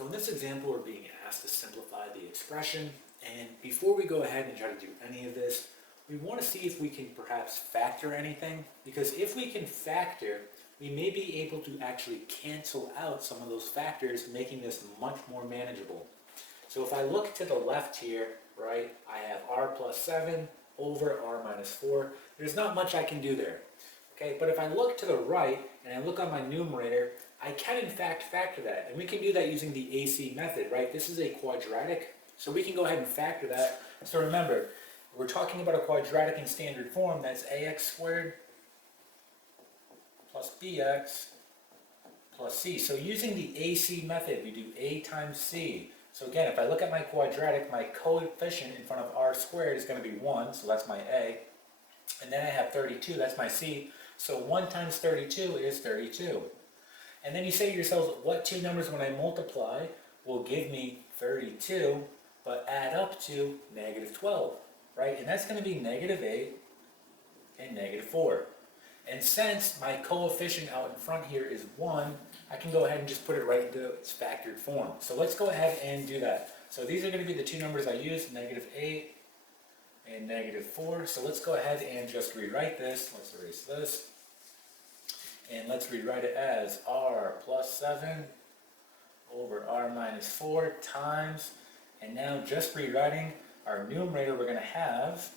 So in this example, we're being asked to simplify the expression, and before we go ahead and try to do any of this, we want to see if we can perhaps factor anything, because if we can factor, we may be able to actually cancel out some of those factors, making this much more manageable. So if I look to the left here, right, I have r plus 7 over r minus 4. There's not much I can do there. Okay, but if I look to the right and I look on my numerator, I can in fact factor that, and we can do that using the AC method, right? This is a quadratic, so we can go ahead and factor that. So remember, we're talking about a quadratic in standard form. That's ax squared plus bx plus c. So using the AC method, we do a times c. So again, if I look at my quadratic, my coefficient in front of r squared is going to be 1, so that's my a. And then I have 32, that's my c. So 1 times 32 is 32. And then you say to yourselves, what two numbers when I multiply will give me 32, but add up to negative 12, right? And that's going to be negative 8 and negative 4. And since my coefficient out in front here is 1, I can go ahead and just put it right into its factored form. So let's go ahead and do that. So these are going to be the two numbers I use, negative 8 and negative 4. So let's go ahead and just rewrite this. Let's erase this. And let's rewrite it as r plus 7 over r minus 4 times, and now just rewriting our numerator, we're going to have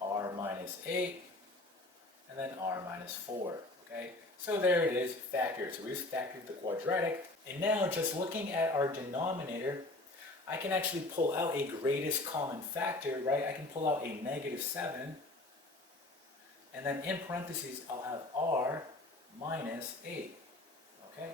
r minus 8 and then r minus 4. Okay, so there it is, factored. So we just factored the quadratic, and now just looking at our denominator, I can actually pull out a greatest common factor, right? I can pull out a negative 7, and then in parentheses I'll have r minus 8, okay?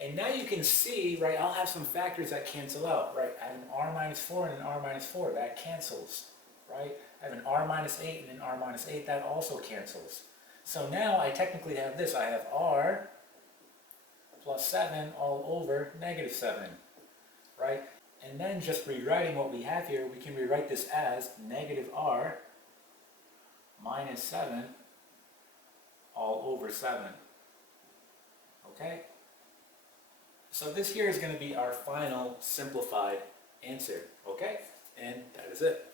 And now you can see, right, I'll have some factors that cancel out, right? I have an r minus 4 and an r minus 4, that cancels, right? I have an r minus 8 and an r minus 8, that also cancels. So now I technically have this, I have r plus 7 all over negative 7, right? And then just rewriting what we have here, we can rewrite this as negative r minus 7 all over 7. Okay? So this here is going to be our final simplified answer. Okay? And that is it.